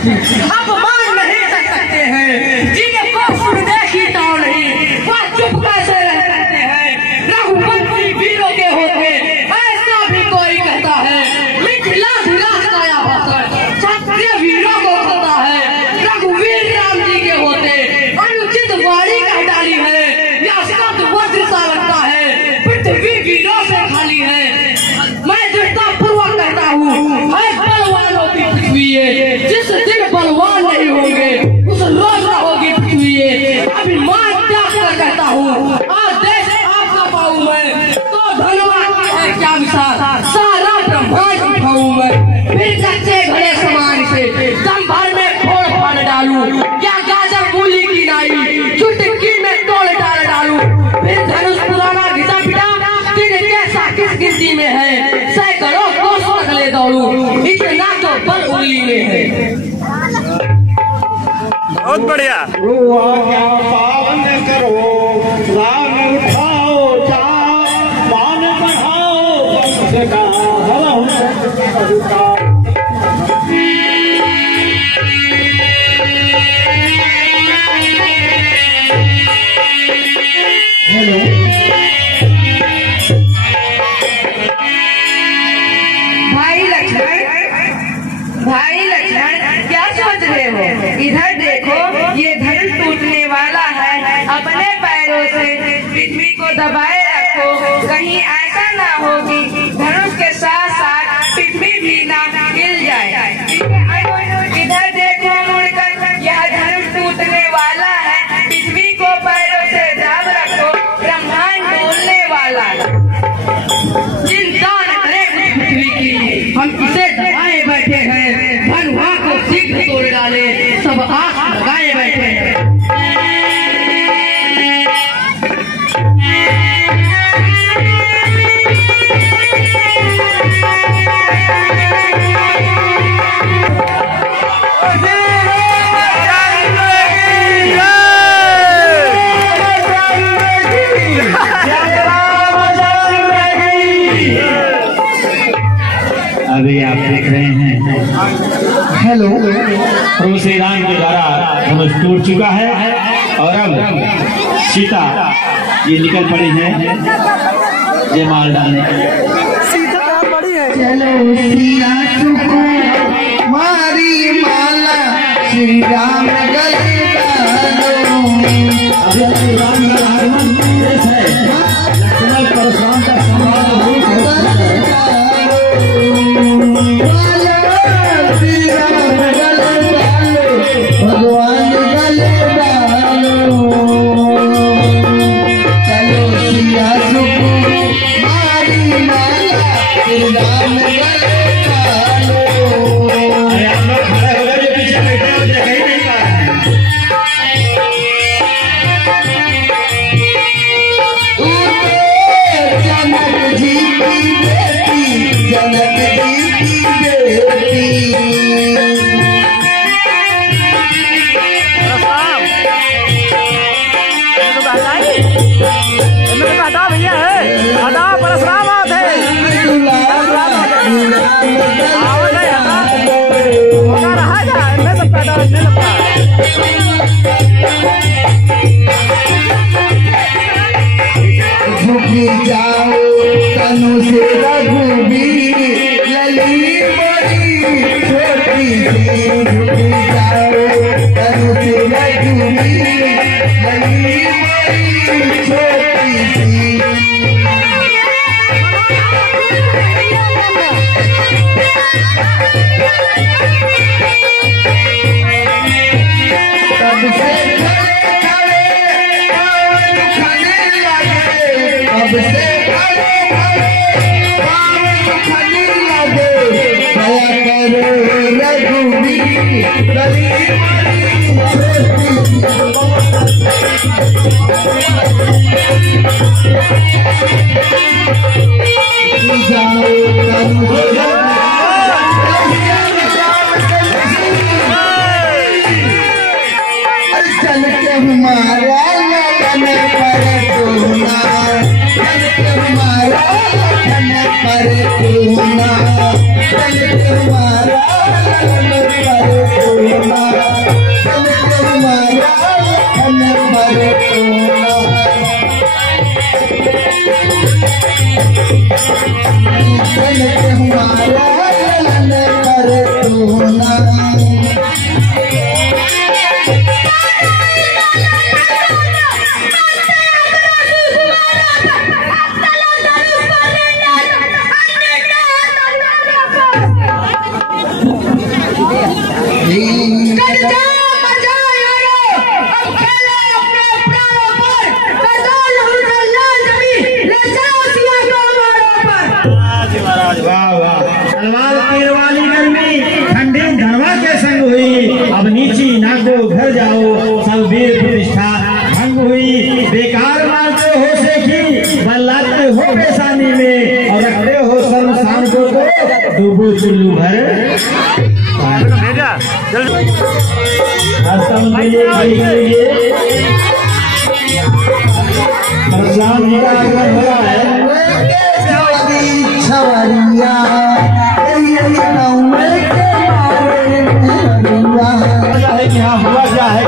सकती, अपमान नहीं कर सकते हैं, जिन्हें को सुनने की तो नहीं, वह चुप कैसे रह सकते हैं। रघुवंशी वीरों के होते ऐसा भी कोई कहता है, मिथिला धिराज काया भाषण क्षत्रिय वीरों को कहता है। रघुवीर राम जी के होते अनुचित वाणी कह डाली है, या शब्द वज्र सा लगता है, पृथ्वी वीरों से खाली है। मैं दृढ़ता पूर्वक कहता हूँ, है बलवानों की पृथ्वी है, जिस दिन बलवान नहीं होंगे उस रोज न होगी पृथ्वी है। अभिमान त्याग कर कहता हूँ, आज देश आपका पाऊँ मैं, तो धनवान है क्या विशाल, सारा ब्रह्मांड उठाऊँ मैं। फिर कच्चे घड़े समान से दम भर में फोड़ फाड़ डालूं, क्या गाजर मूली की नाई चुटकी में तोड़ डाल डालूं। फिर धनुष पुराना घिसा पिटा दिन कैसा किस गिनती में है, सैकड़ों कोस तक ले दौड़ूं, इतना तो बल उंगली में है। बहुत बढ़िया। रुआ क्या पावन करो, रान उठाओ जा, मान बढ़ाओ का भाई लक्ष्मण क्या सोच रहे हो? इधर देखो, ये धनुष टूटने वाला है, अपने पैरों से पृथ्वी को दबाए रखो, कहीं ऐसा ना हो कि धनुष के साथ साथ पृथ्वी भी ना हिल जाए। इधर देखो मुड़कर, यह धनुष टूटने वाला है, पृथ्वी को पैरों से दाब रखो, ब्रह्मांड डोलने वाला है। चिंता न करें पृथ्वी की, हम इसे दबाए बैठे हैं, धनुआ को शीघ्र तोड़ डाले, सब आस लगाए बैठे हैं। अभी आप देख रहे हैं, हेलो, प्रभु श्री राम के द्वारा धनुष टूट चुका है और अब सीता ये निकल पड़ी है ये माल डालने के लिए। चलो सिया सुको मारी माला, श्री राम गले डालो। श्री राम का आगमन है, लक्ष्मण परशुराम का संवाद भगवान गले डालो। चलो सिया सुको मारी माला, श्री राम गले डालो। अरे आप लोग खड़े हो गए, जो पीछे बैठे हो देखा ही नहीं पा रहे। जनक जी की बेटी, जनक जी की बेटी, भैया है अदा परशुराम थे झुकी जाओ तनु से रघुबीर, लली बड़ी छोटी सी। झुकी जाओ तनु से रघुबीर, लली बड़ी छोटी सी। दो चुल्लू भर भेजा जल्दी परशुराम जी का आगमन हो रहा है।